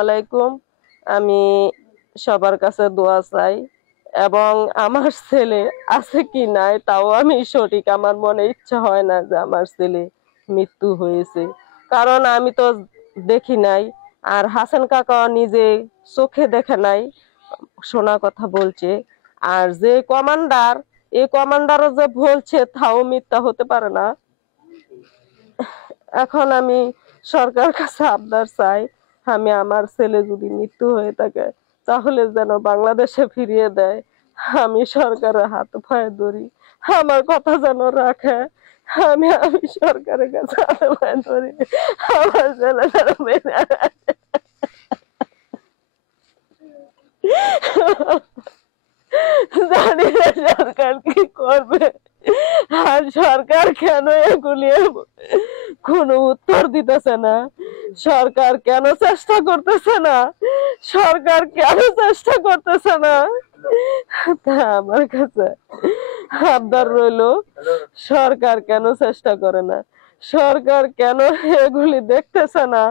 আলাইকুম। আমি সবার কাছে দোয়া চাই এবং আমার ছেলে আছে কি নাই তাও আমি সঠিক আমার মনে ইচ্ছা হয় না যে আমার ছেলে মৃত্যু হয়েছে, কারণ আমি তো দেখি নাই। আর হাসান কাকা নিজে চোখে দেখে নাই, শোনা কথা বলছে। আর যে কমান্ডার, এই কমান্ডারও যে বলছে তাও মিথ্যা হতে পারে না। এখন আমি সরকার কাছে আবদার চাই, আমি আমার ছেলে যদি মৃত্যু হয়ে থাকে তাহলে যেন বাংলাদেশে ফিরিয়ে দেয়। আমি সরকারের হাত পায়ে ধরি, আমার কথা যেন রাখে। আমি আমি সরকারের কাছে হাত পায়ে ধরি, আমার ছেলে যেন বেঁচে আসে। জানি না সরকার কি করবে, আর সরকার কেন এগুলি কোনো উত্তর দিতেছে না। সরকার কেন চেষ্টা করতেছে না, সরকার কেন চেষ্টা করতেছে না, তা আমার কাছে আবদার রইল, সরকার কেন চেষ্টা করে না, সরকার কেন এগুলি দেখতেছে না।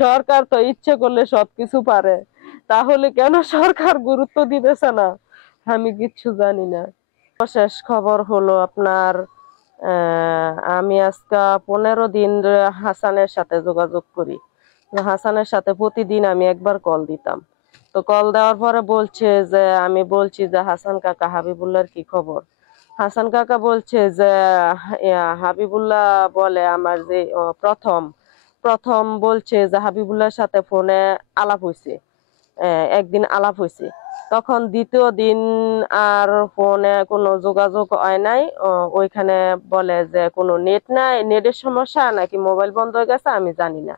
সরকার তো ইচ্ছে করলে সবকিছু পারে, তাহলে কেন সরকার গুরুত্ব দিতেছে না আমি কিচ্ছু জানি না। শেষ খবর হলো আপনার, আমি আজকে 15 দিন হাসানের সাথে যোগাযোগ করি। হাসানের সাথে প্রতিদিন আমি একবার কল দিতাম। তো কল দেওয়ার পরে বলছে যে, আমি বলছি যে হাসান কাকা হাবিবুল্লাহর কি খবর। হাসান কাকা বলছে যে হাবিবুল্লাহ বলে আমার যে প্রথম প্রথম বলছে যে হাবিবুল্লাহর সাথে ফোনে আলাপ হয়েছে, একদিন আলাপ হয়েছে। তখন দ্বিতীয় দিন আর ফোনে কোনো যোগাযোগ হয় নাই। ওইখানে বলে যে কোনো নেট নাই, নেটের সমস্যা নাকি মোবাইল বন্ধ হয়ে গেছে আমি জানি না।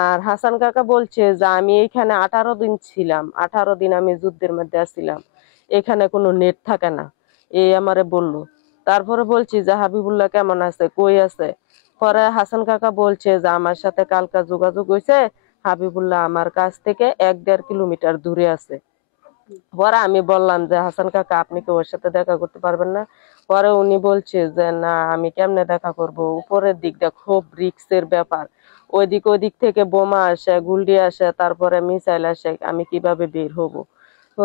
আর হাসান কাকা বলছে যে আমি এইখানে 18 দিন ছিলাম, 18 দিন আমি যুদ্ধের মধ্যে আসছিলাম, এখানে কোনো নেট থাকে না, এই আমারে বললো। তারপরে বলছি যে হাবিবুল্লাহ কেমন আছে, কই আছে। পরে হাসান কাকা বলছে যে আমার সাথে কালকা যোগাযোগ হয়েছে, হাবিবুল্লাহ আমার কাছ থেকে 1-1.5 কিলোমিটার দূরে আছে। পরে আমি বললাম যে হাসান কাকা আপনি কি ওর সাথে দেখা করতে পারবেন না। পরে উনি বলছে যে না, আমি কেমনে দেখা করব, উপরের দিকটা খুব রিস্কের ব্যাপার, ওইদিক থেকে বোমা আসে, গুল্ডি আসে, তারপরে মিসাইল আসে, আমি কিভাবে বের হব। তো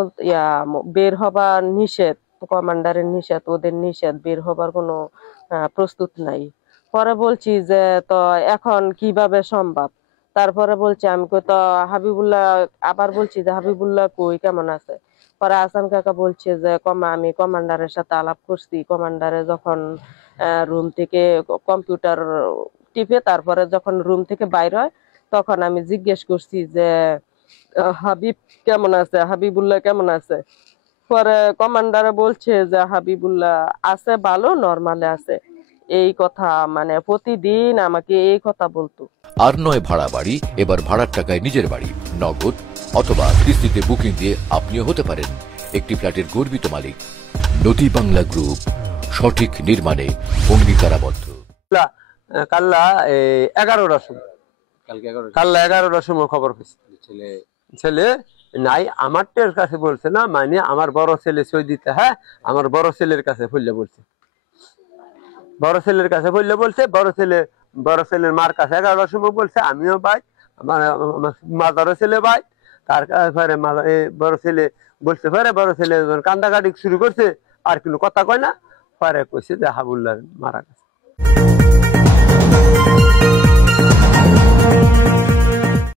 বের হবার নিষেধ, কমান্ডারের নিষেধ, ওদের নিষেধ, বের হবার কোনো প্রস্তুত নাই। পরে বলছি যে তো এখন কিভাবে সম্ভব। তারপরে বলছে আমি কই তো হাবিবুল্লাহ, আবার বলছি যে হাবিবুল্লাহ কই, কেমন আছে। পরে হাসান কাকা বলছে যে আমি কমান্ডারের সাথে আলাপ করছি, কমান্ডারে যখন রুম থেকে কম্পিউটার টিপে তারপরে যখন রুম থেকে বাইর হয় তখন আমি জিজ্ঞেস করছি যে হাবিব কেমন আছে, হাবিবুল্লাহ কেমন আছে। পরে কমান্ডারে বলছে যে হাবিবুল্লাহ আছে, ভালো, নরমালে আছে। এই কথা মানে প্রতিদিন আমাকে এই কথা বলতো। আর নয় ভাড়া বাড়ি, এবার ভাড়ার টাকায় নিজের বাড়ি, নগদ অথবা কিস্তিতে বুকিং দিয়ে আপনিও হতে পারেন একটি ফ্ল্যাটের গর্বিত মালিক। নদী বাংলা গ্রুপ, সঠিক নির্মাণে অঙ্গীকারাবদ্ধ। কাল্লা 11টার সময়, কাল্লা 11টার সময় খবর পেয়েছি ছেলে নাই। আমার কাছে বলছে না, মানে আমার বড় ছেলে সৌদিতে, হ্যাঁ আমার বড় ছেলের কাছে ফুললে বলছে, বড় ছেলের কাছে ফুললে বলছে, বড় ছেলের মার কাছে 11টার সময় বলছে। আমিও ভাই, আমার মাদারও ছেলে ভাই, তার কাছে বড় ছেলে বলছে, পরে বড় ছেলে কান্দাকাটি শুরু করছে, আর কোনো কথা কয় না। পরে কইছে যে হাবুল্লাহ মারা গেছে।